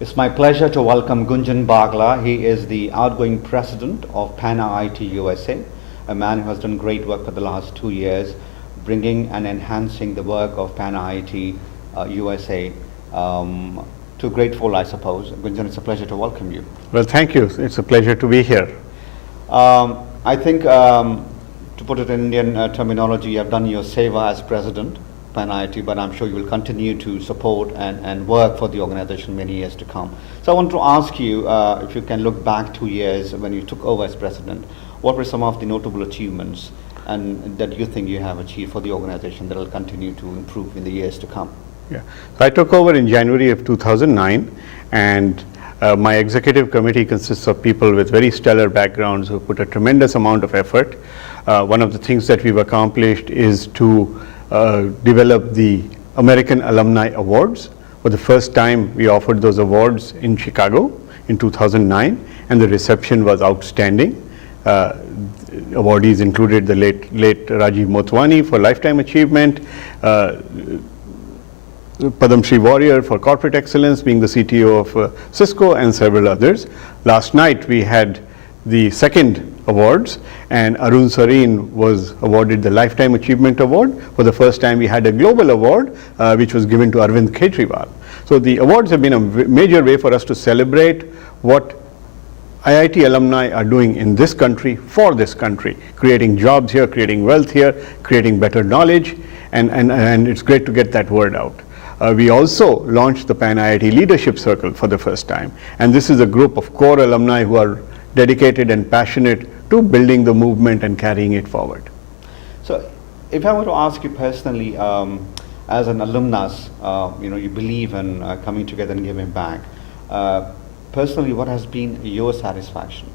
It's my pleasure to welcome Gunjan Bagla. He is the outgoing president of PanIIT USA, a man who has done great work for the last 2 years, bringing and enhancing the work of PanIIT USA to great full, I suppose. Gunjan, it's a pleasure to welcome you. Well, thank you. It's a pleasure to be here. I think, to put it in Indian terminology, you have done your seva as president, PanIIT, but I'm sure you will continue to support and work for the organization many years to come. So I want to ask you, if you can look back 2 years when you took over as president, what were some of the notable achievements and that you think you have achieved for the organization that will continue to improve in the years to come? Yeah. So I took over in January of 2009, and my executive committee consists of people with very stellar backgrounds who put a tremendous amount of effort. One of the things that we've accomplished is to develop the American Alumni Awards. For the first time, we offered those awards in Chicago in 2009, and the reception was outstanding. Awardees included the late Rajiv Motwani for lifetime achievement, Padam Shri Warrior for corporate excellence, being the CTO of Cisco, and several others. Last night we had the second awards, and Arun Sareen was awarded the Lifetime Achievement Award. For the first time we had a global award which was given to Arvind Kejriwal. So the awards have been a major way for us to celebrate what IIT alumni are doing in this country for this country, creating jobs here, creating wealth here, creating better knowledge, and it's great to get that word out. We also launched the PanIIT Leadership Circle for the first time, and this is a group of core alumni who are dedicated and passionate to building the movement and carrying it forward. So if I were to ask you personally, as an alumnus, you believe in coming together and giving back. Personally, what has been your satisfaction?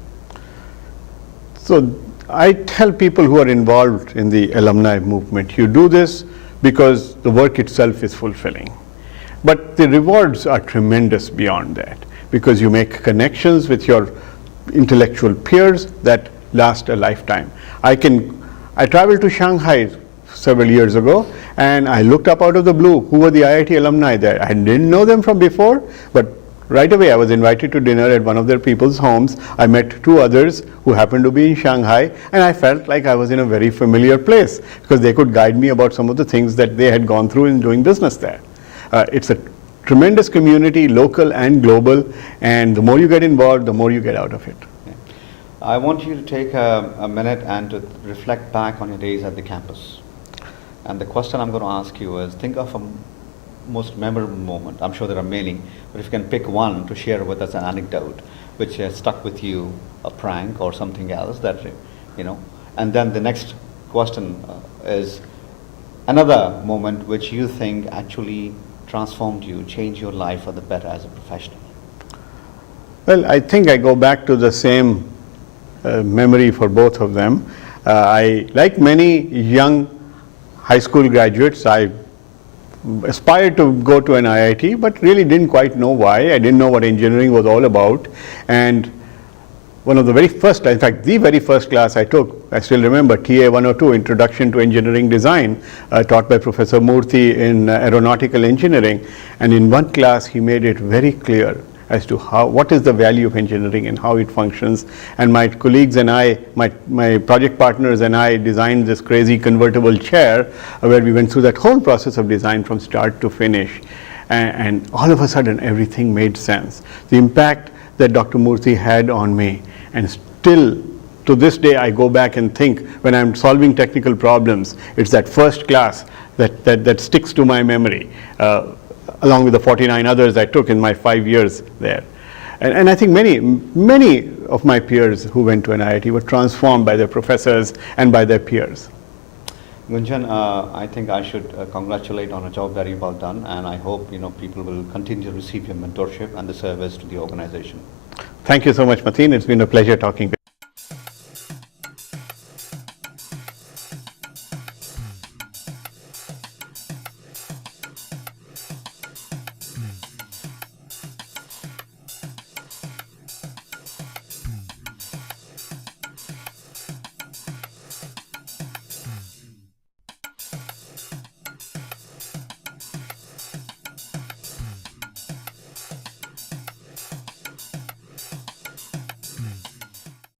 So I tell people who are involved in the alumni movement, you do this because the work itself is fulfilling. But the rewards are tremendous beyond that, because you make connections with your intellectual peers that last a lifetime. I traveled to Shanghai several years ago, and I looked up out of the blue who were the IIT alumni there. I didn't know them from before, but right away I was invited to dinner at one of their people's homes. I met two others who happened to be in Shanghai, and I felt like I was in a very familiar place because they could guide me about some of the things that they had gone through in doing business there. It's a tremendous community, local and global, and the more you get involved, the more you get out of it. Yeah. I want you to take a minute and to reflect back on your days at the campus. And the question I'm going to ask you is, think of a most memorable moment. I'm sure there are many, but if you can pick one to share with us, an anecdote which has stuck with you, a prank or something else that, and then the next question is another moment which you think actually transformed you, changed your life for the better as a professional. Well, I think I go back to the same memory for both of them. Like many young high school graduates, I aspired to go to an IIT, but really didn't quite know why. I didn't know what engineering was all about. And one of the very first, in fact, the very first class I took, I still remember, TA 102, Introduction to Engineering Design, taught by Professor Murthy in aeronautical engineering. And in one class, he made it very clear as to what is the value of engineering and how it functions. And my colleagues and I, my project partners and I designed this crazy convertible chair where we went through that whole process of design from start to finish. And all of a sudden, everything made sense. The impact that Dr. Murthy had on me, and still to this day I go back and think when I'm solving technical problems, it's that first class that sticks to my memory, along with the 49 others I took in my 5 years there. And I think many of my peers who went to an IIT were transformed by their professors and by their peers. Gunjan, I think I should congratulate on a job very well done, and I hope people will continue to receive your mentorship and the service to the organization. Thank you so much, Mateen. It's been a pleasure talking with you.